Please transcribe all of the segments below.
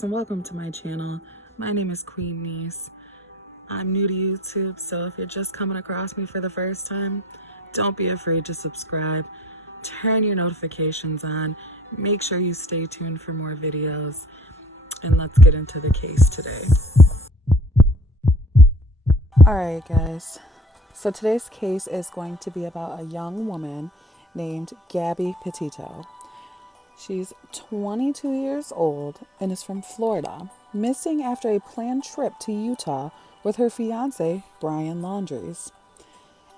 And welcome to my channel. My name is Queen Niece. I'm new to YouTube, so if you're just coming across me for the first time, don't be afraid to subscribe. Turn your notifications on. Make sure you stay tuned for more videos. And let's get into the case today. Alright guys, so today's case is going to be about a young woman named Gabby Petito. She's 22 years old and is from Florida, missing after a planned trip to Utah with her fiance, BrianLaundrie.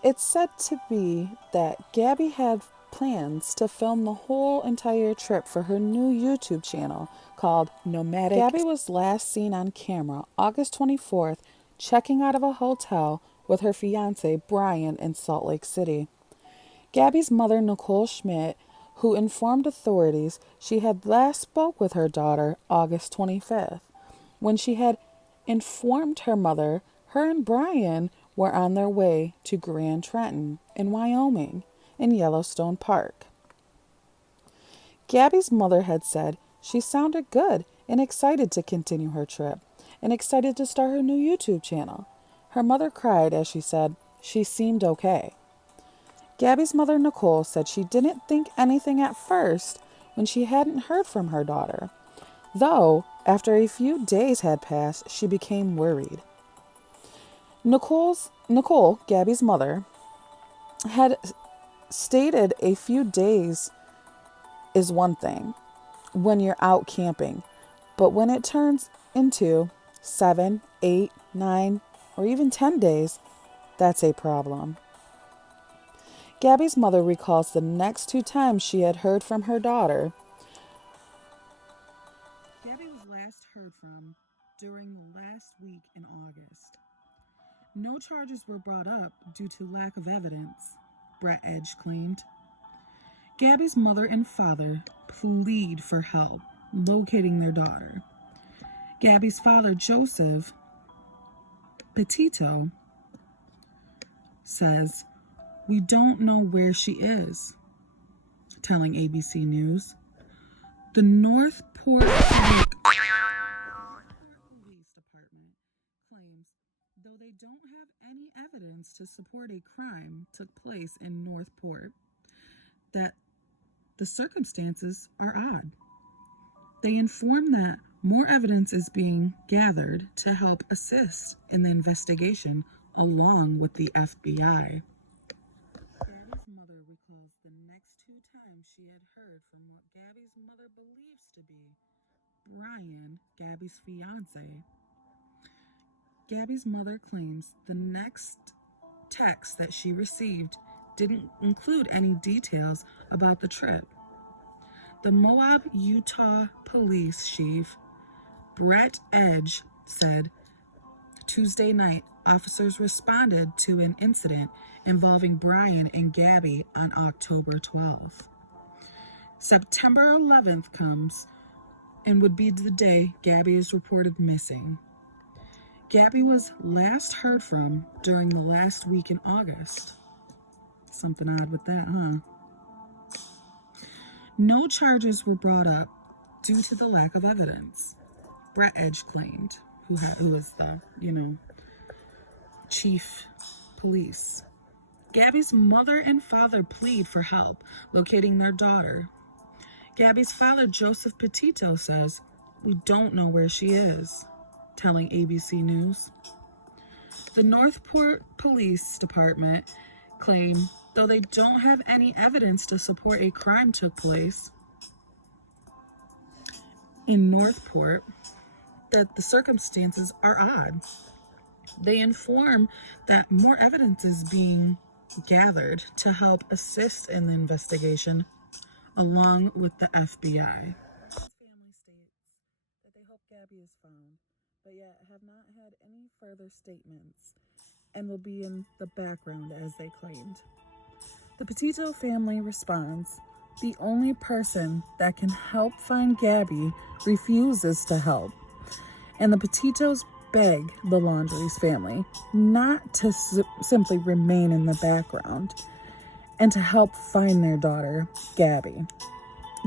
It's said to be that Gabby had plans to film the whole entire trip for her new YouTube channel called Nomadic. Gabby was last seen on camera August 24th, checking out of a hotel with her fiance, Brian, in Salt Lake City. Gabby's mother, Nicole Schmidt, who informed authorities she had last spoke with her daughter August 25th. When she had informed her mother, her and Brian were on their way to Grand Trenton in Wyoming in Yellowstone Park. Gabby's mother had said she sounded good and excited to continue her trip and excited to start her new YouTube channel. Her mother cried as she said she seemed okay. Gabby's mother, Nicole, said she didn't think anything at first when she hadn't heard from her daughter, though after a few days had passed, she became worried. Nicole, Gabby's mother, had stated a few days is one thing when you're out camping, but when it turns into 7, 8, 9, or even 10 days, that's a problem. Gabby's mother recalls the next 2 times she had heard from her daughter. Gabby was last heard from during the last week in August. No charges were brought up due to lack of evidence, Brett Edge claimed. Gabby's mother and father plead for help locating their daughter. Gabby's father, Joseph Petito, says, "We don't know where she is," telling ABC News. The Northport Police Department claims, though they don't have any evidence to support a crime took place in Northport, that the circumstances are odd. They inform that more evidence is being gathered to help assist in the investigation along with the FBI. Gabby's mother recalls the next 2 times she had heard from what Gabby's mother believes to be Brian, Gabby's fiance. Gabby's mother claims the next text that she received didn't include any details about the trip. The Moab, Utah police chief, Brett Edge, said Tuesday night officers responded to an incident involving Brian and Gabby on October 12th. September 11th comes and would be the day Gabby is reported missing. Gabby was last heard from during the last week in August. Something odd with that, huh? No charges were brought up due to the lack of evidence, Brett Edge claimed, who is the, chief police. Gabby's mother and father plead for help locating their daughter. Gabby's father, Joseph Petito, says, "We don't know where she is," telling ABC News. The Northport Police Department claim, though they don't have any evidence to support a crime took place in Northport, that the circumstances are odd. They inform that more evidence is being gathered to help assist in the investigation along with the FBI. His family states that they hope Gabby is found, but yet have not had any further statements and will be in the background as they claimed. The Petito family responds, "The only person that can help find Gabby refuses to help," and the Petitos beg the Laundrie's family not to simply remain in the background and to help find their daughter, Gabby,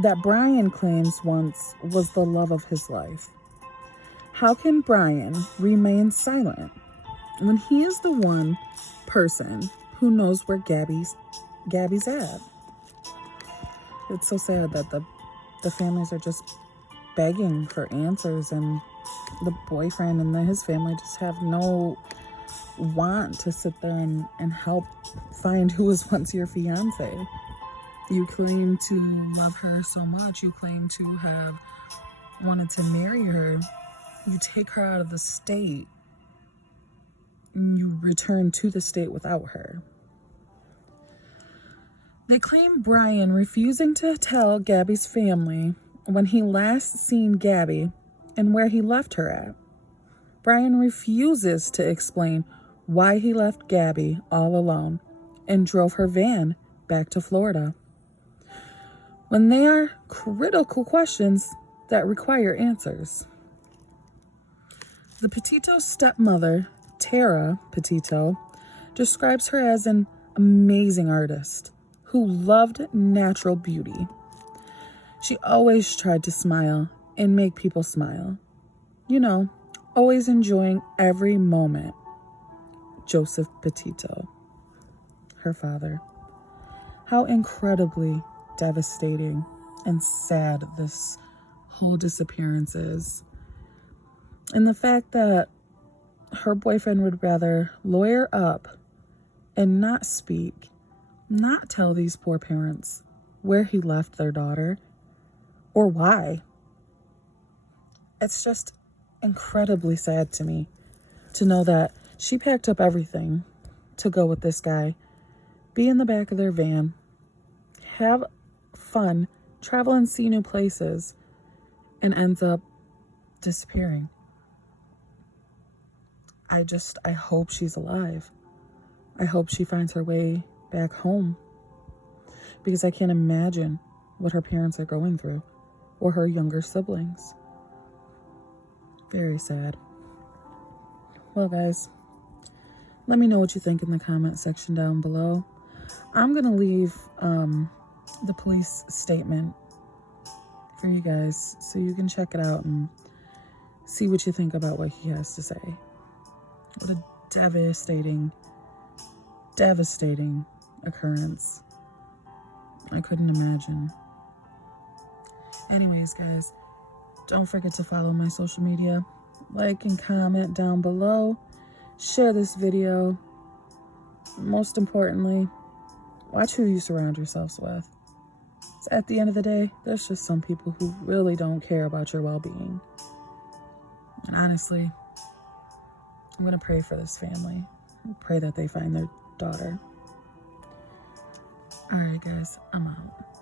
that Brian claims once was the love of his life. how can Brian remain silent when he is the one person who knows where Gabby's at? It's so sad that the families are just begging for answers, and the boyfriend and his family just have no want to sit there and help find who was once your fiance. You claim to love her so much. You claim to have wanted to marry her. You take her out of the state, and you return to the state without her. They claim Brian refusing to tell Gabby's family when he last seen Gabby and where he left her at. Brian refuses to explain why he left Gabby all alone and drove her van back to Florida, when they are critical questions that require answers. The Petito stepmother, Tara Petito, describes her as an amazing artist who loved natural beauty. She always tried to smile and make people smile. You know, always enjoying every moment. Joseph Petito, her father. How incredibly devastating and sad this whole disappearance is. And the fact that her boyfriend would rather lawyer up and not speak, not tell these poor parents where he left their daughter or why. It's just incredibly sad to me to know that she packed up everything to go with this guy, be in the back of their van, have fun, travel and see new places, and ends up disappearing. I hope she's alive. I hope she finds her way back home, because I can't imagine what her parents are going through, or her younger siblings. Very sad. Well, guys, let me know what you think in the comment section down below. I'm going to leave the police statement for you guys so you can check it out and see what you think about what he has to say. What a devastating occurrence. I couldn't imagine. Anyways, guys, don't forget to follow my social media. Like and comment down below. Share this video. Most importantly, watch who you surround yourselves with. So at the end of the day, there's just some people who really don't care about your well-being. And honestly, I'm going to pray for this family. Pray that they find their daughter. All right, guys, I'm out.